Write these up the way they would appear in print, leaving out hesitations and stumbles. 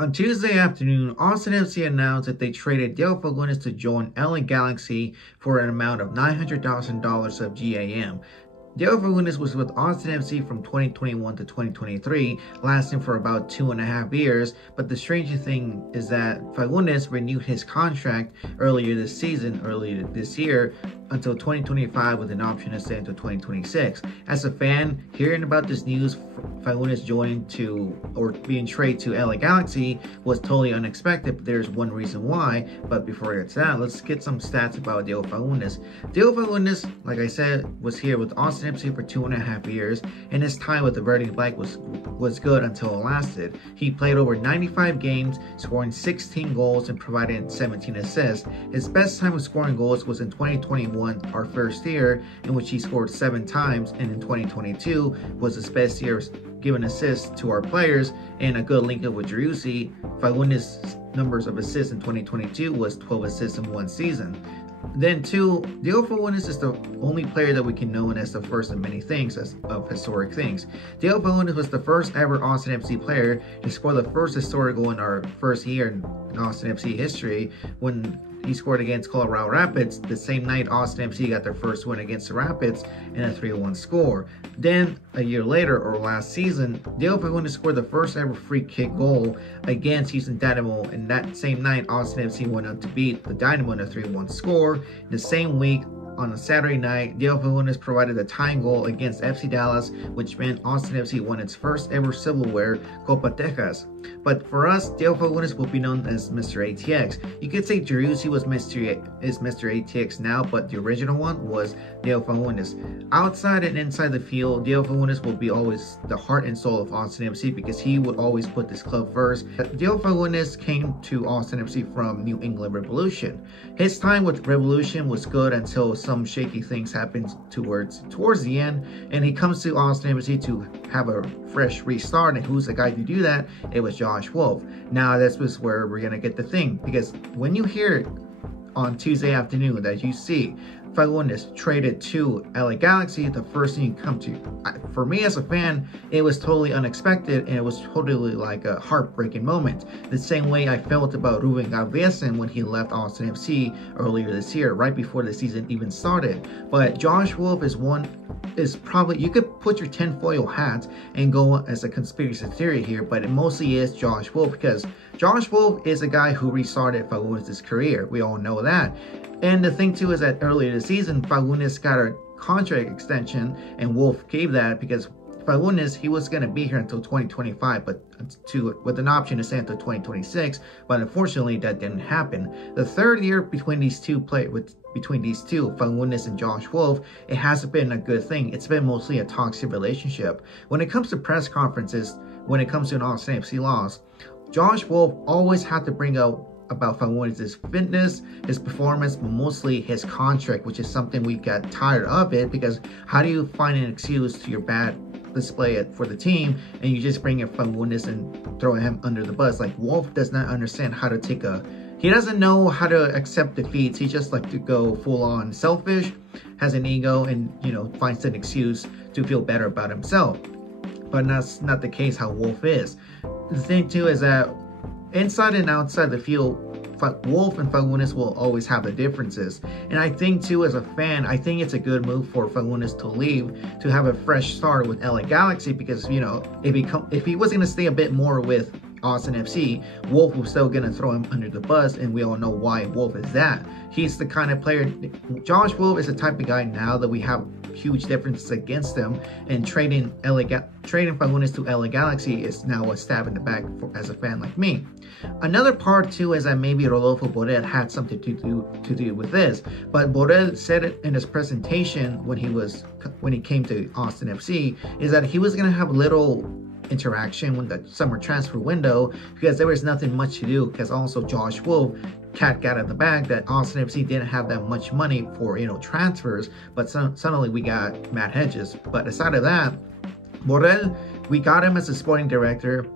On Tuesday afternoon, Austin FC announced that they traded Diego Fagundez to join LA Galaxy for an amount of $900,000 of GAM. Diego Fagundez was with Austin FC from 2021 to 2023, lasting for about 2.5 years, but the stranger thing is that Fagundez renewed his contract earlier this year, until 2025 with an option to stay until 2026. As a fan, hearing about this news, Fagundez being traded to LA Galaxy was totally unexpected, but there's one reason why. But before I get to that, let's get some stats about Diego Fagundez. Diego Fagundez, like I said, was here with Austin FC for 2.5 years, and his time with the Verde and Black was good until it lasted. He played over 95 games, scoring 16 goals and providing 17 assists. His best time of scoring goals was in 2021, our first year, in which he scored 7 times, and in 2022 was his best year giving assists to our players, and a good link up with Driussi. Fagundez's numbers of assists in 2022 was 12 assists in one season. Then too, Diego Fagundez is the only player that we can know as the first of many things, of historic things. Diego Fagundez was the first ever Austin FC player to score the first historic goal in our first year in Austin FC history, when he scored against Colorado Rapids the same night Austin FC got their first win against the Rapids in a 3-1 score. Then, a year later, or last season, Diego Fagundez scored the first ever free kick goal against Houston Dynamo, and that same night Austin FC went out to beat the Dynamo in a 3-1 score. The same week, on a Saturday night, Diego Fagundez provided a tying goal against FC Dallas, which meant Austin FC won its first ever silverware, Copa Texas. But for us, Diego Fagundez will be known as Mr. ATX. You could say Driussi was Mr. ATX now, but the original one was Diego Fagundez. Outside and inside the field, Diego Fagundez will be always the heart and soul of Austin FC, because he would always put this club first. Diego Fagundez came to Austin FC from New England Revolution. His time with Revolution was good until some shaky things happened towards the end, and he comes to Austin FC to have a fresh restart. And who's the guy to do that? It was Josh Wolf. Now this was where we're gonna get the thing, because when you hear on Tuesday afternoon that you see Fagundez traded to LA Galaxy, the first thing you come to, for me as a fan, it was totally unexpected, and it was totally like a heartbreaking moment. The same way I felt about Ruben Galvesen when he left Austin FC earlier this year, right before the season even started. But Josh Wolf is probably, you could put your tinfoil hat and go as a conspiracy theory here, but it mostly is Josh Wolf, because Josh Wolf is a guy who restarted Fagundez's career. We all know that. And the thing too is that earlier this season, Fagundez got a contract extension, and Wolf gave that because Fagundez, he was going to be here until 2025, but with an option to stay until 2026. But unfortunately, that didn't happen. The third year between these two, Fagundez and Josh Wolf, it hasn't been a good thing. It's been mostly a toxic relationship. When it comes to press conferences, when it comes to an Austin FC loss, Josh Wolf always had to bring up about Fagundez's fitness, his performance, but mostly his contract, which is something we got tired of it, because how do you find an excuse to your bad display for the team, and you just bring in Fagundez and throw him under the bus? Like, Wolf does not understand how to he doesn't know how to accept defeats. He just like to go full on selfish, has an ego, and finds an excuse to feel better about himself. But that's not the case how Wolf is. The thing too is that inside and outside the field, Wolf and Fagundez will always have the differences. And I think too, as a fan, I think it's a good move for Fagundez to leave, to have a fresh start with LA Galaxy, because if he was going to stay a bit more with Austin FC, Wolf was still going to throw him under the bus, and we all know why Wolf is that. He's the kind of player, Josh Wolf is the type of guy now that we have huge differences against him, and trading Fagundez to LA Galaxy is now a stab in the back as a fan like me. Another part too is that maybe Rodolfo Borrell had something to do with this, but Borrell said it in his presentation when he came to Austin FC, is that he was going to have little interaction with the summer transfer window, because there was nothing much to do, because also Josh Wolf got in the bag that Austin FC didn't have that much money for transfers, but suddenly we got Matt Hedges. But aside of that, Borrell, we got him as a sporting director.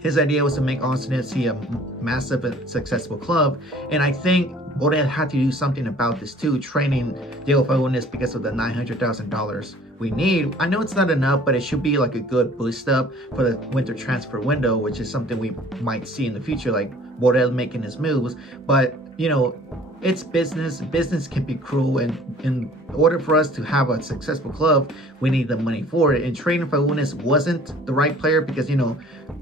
His idea was to make Austin FC a massive and successful club, and I think Borrell had to do something about this too, training Diego Fagundez because of the $900,000 we need. I know it's not enough, but it should be like a good boost up for the winter transfer window, which is something we might see in the future, like Borrell making his moves. But you know, it's business. Business can be cruel, and in order for us to have a successful club, we need the money for it. And trading Fagundez wasn't the right player because, you know,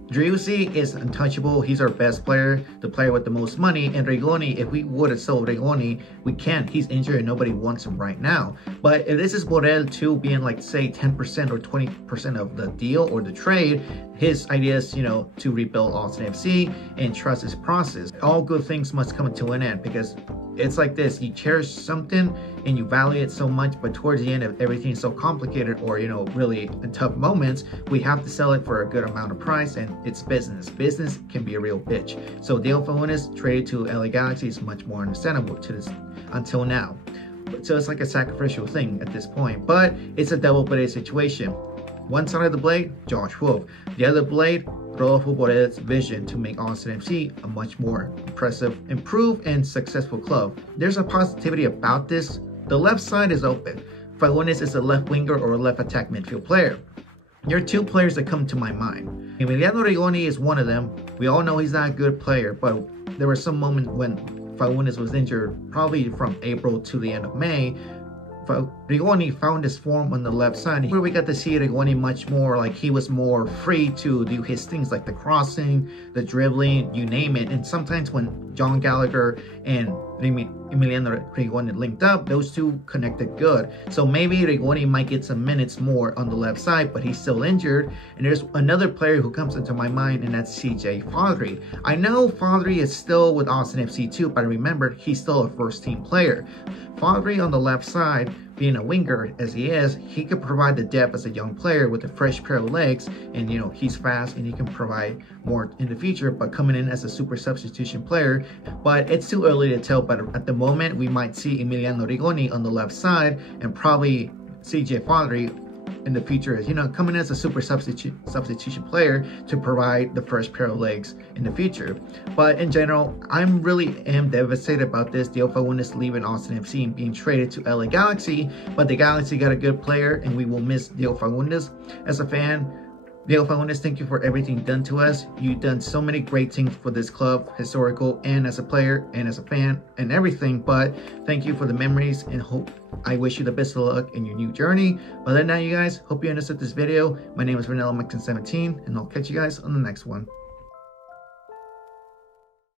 Driussi is untouchable. He's our best player, the player with the most money. And Rigoni, if we would have sold Rigoni, we can't. He's injured and nobody wants him right now. But if this is Borrell too being like, say, 10% or 20% of the deal or the trade, his idea is, you know, to rebuild Austin FC and trust his process. All good things must come to an end, because it's like this: you cherish something and you value it so much, but towards the end, if everything's so complicated or, you know, really in tough moments, we have to sell it for a good amount of price, and it's business. Business can be a real bitch. So Diego Fagundez traded to LA Galaxy is much more understandable to this until now. So it's like a sacrificial thing at this point, but it's a double-bladed situation. One side of the blade, Josh Wolf. The other blade, Rodolfo Borrell's vision to make Austin FC a much more impressive, improved, and successful club. There's a positivity about this. The left side is open. Fagundez is a left winger or a left attack midfield player. There are two players that come to my mind. Emiliano Rigoni is one of them. We all know he's not a good player, but there were some moments when Fagundez was injured, probably from April to the end of May. Rigoni found his form on the left side, where we got to see Rigoni much more like he was more free to do his things, like the crossing, the dribbling, you name it. And sometimes when John Gallagher and Emiliano Rigoni linked up, those two connected good. So maybe Rigoni might get some minutes more on the left side, but he's still injured. And there's another player who comes into my mind, and that's CJ Fagundez. I know Fagundez is still with Austin FC too, but remember, he's still a first-team player. Fagundez on the left side, being a winger as he is, he could provide the depth as a young player with a fresh pair of legs, and you know, he's fast and he can provide more in the future, but coming in as a super substitution player. But it's too early to tell, but at the moment we might see Emiliano Rigoni on the left side and probably CJ Fagundez in the future, you know, coming as a super substitution player to provide the first pair of legs in the future. But in general, I'm really am devastated about this. Diego Fagundez leaving Austin FC and being traded to LA Galaxy, but the Galaxy got a good player, and we will miss Diego Fagundez. As a fan, Diego Fagundez, thank you for everything done to us. You've done so many great things for this club, historical, and as a player, and as a fan, and everything. But thank you for the memories, and I wish you the best of luck in your new journey. Other than that, you guys, hope you understood this video. My name is Vanilla Mixon 17, and I'll catch you guys on the next one.